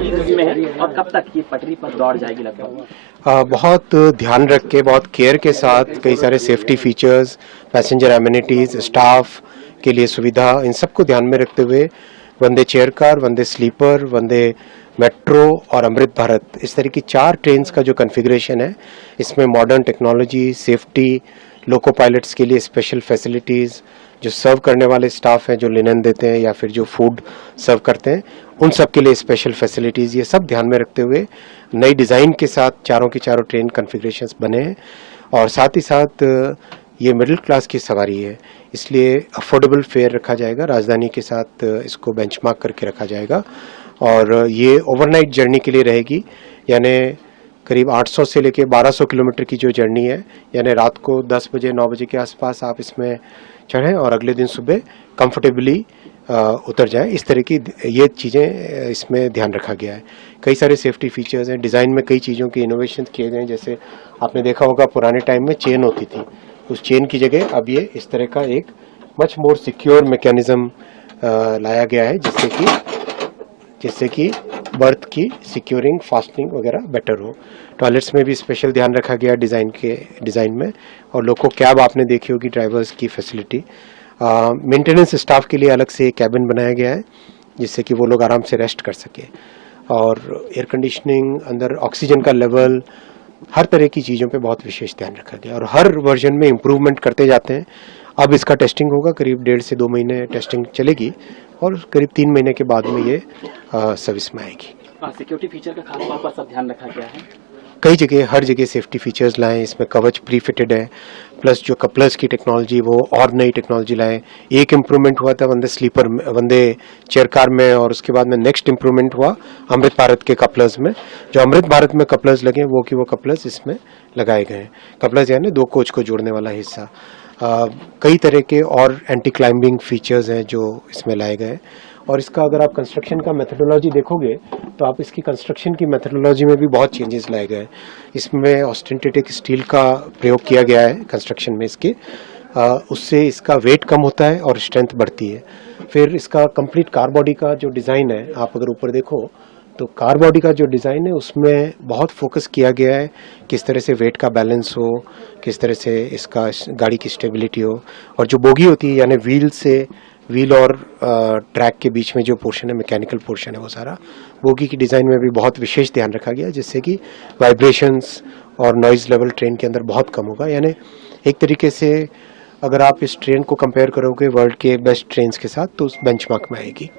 में है और कब तक ये पटरी पर दौड़ जाएगी लगभग? बहुत ध्यान रख के, बहुत केयर के साथ, कई सारे safety features, passenger amenities, staff के लिए सुविधा, इन सबको ध्यान में रखते हुए वंदे चेयर कार, वंदे स्लीपर, वंदे मेट्रो और अमृत भारत, इस तरह की 4 ट्रेन्स का जो कॉन्फ़िगरेशन है, इसमें मॉडर्न टेक्नोलॉजी, सेफ्टी, लोको पायलट्स के लिए स्पेशल फैसिलिटीज़, जो सर्व करने वाले स्टाफ हैं, जो लिनन देते हैं या फिर जो फूड सर्व करते हैं, उन सब के लिए स्पेशल फैसिलिटीज़, ये सब ध्यान में रखते हुए नई डिज़ाइन के साथ चारों की चारों ट्रेन कॉन्फ़िगरेशंस बने हैं। और साथ ही साथ ये मिडिल क्लास की सवारी है, इसलिए अफोर्डेबल फेयर रखा जाएगा, राजधानी के साथ इसको बेंचमार्क करके रखा जाएगा। और ये ओवरनाइट जर्नी के लिए रहेगी, यानी करीब 800 से लेके 1200 किलोमीटर की जो जर्नी है, यानी रात को 10 बजे 9 बजे के आसपास आप इसमें चढ़ें और अगले दिन सुबह कंफर्टेबली उतर जाए, इस तरह की ये चीज़ें इसमें ध्यान रखा गया है। कई सारे सेफ्टी फीचर्स हैं, डिज़ाइन में कई चीज़ों के इनोवेशन किए गए हैं, जैसे आपने देखा होगा पुराने टाइम में चेन होती थी, उस चेन की जगह अब ये इस तरह का एक मच मोर सिक्योर मैकेनिज्म लाया गया है, जिससे कि बर्थ की सिक्योरिंग, फास्टनिंग वगैरह बेटर हो। टॉयलेट्स में भी स्पेशल ध्यान रखा गया डिज़ाइन में। और लोको कैब आपने देखी होगी, ड्राइवर्स की फैसिलिटी। मेंटेनेंस स्टाफ के लिए अलग से कैबिन बनाया गया है, जिससे कि वो लोग आराम से रेस्ट कर सके। और एयर कंडीशनिंग, अंदर ऑक्सीजन का लेवल, हर तरह की चीज़ों पे बहुत विशेष ध्यान रखा गया और हर वर्जन में इम्प्रूवमेंट करते जाते हैं। अब इसका टेस्टिंग होगा, करीब 1.5 से 2 महीने टेस्टिंग चलेगी और करीब 3 महीने के बाद में ये सर्विस में आएगी। सिक्योरिटी फीचर का खास तौर पर सब ध्यान रखा गया है। कई जगह, हर जगह सेफ्टी फीचर्स लाएं, इसमें कवच प्री फिटेड है, प्लस जो कपलर्स की टेक्नोलॉजी वो और नई टेक्नोलॉजी लाएं। एक इम्प्रूवमेंट हुआ था वंदे चेयर कार में, और उसके बाद में नेक्स्ट इम्प्रूवमेंट हुआ अमृत भारत के कपलर्स में। जो अमृत भारत में कपलर्स लगे वो कपलर्स इसमें लगाए गए हैं। कपलर्स यानी 2 कोच को जोड़ने वाला हिस्सा। कई तरह के और एंटी क्लाइंबिंग फीचर्स हैं जो इसमें लाए गए हैं। और इसका अगर आप कंस्ट्रक्शन का मेथडोलॉजी देखोगे तो आप इसकी कंस्ट्रक्शन की मेथडोलॉजी में भी बहुत चेंजेस लाए गए हैं। इसमें ऑस्टेंटिक स्टील का प्रयोग किया गया है कंस्ट्रक्शन में इसके, उससे इसका वेट कम होता है और स्ट्रेंथ बढ़ती है। फिर इसका कंप्लीट कार बॉडी का जो डिज़ाइन है, आप अगर ऊपर देखो तो कार बॉडी का जो डिज़ाइन है उसमें बहुत फोकस किया गया है किस तरह से वेट का बैलेंस हो, किस तरह से इसका गाड़ी की स्टेबिलिटी हो। और जो बोगी होती है, यानी व्हील और ट्रैक के बीच में जो पोर्शन है, मैकेनिकल पोर्शन है, वो सारा बोगी की डिज़ाइन में भी बहुत विशेष ध्यान रखा गया, जिससे कि वाइब्रेशंस और नॉइज़ लेवल ट्रेन के अंदर बहुत कम होगा। यानी एक तरीके से अगर आप इस ट्रेन को कंपेयर करोगे वर्ल्ड के बेस्ट ट्रेन्स के साथ तो उस बेंचमार्क में आएगी।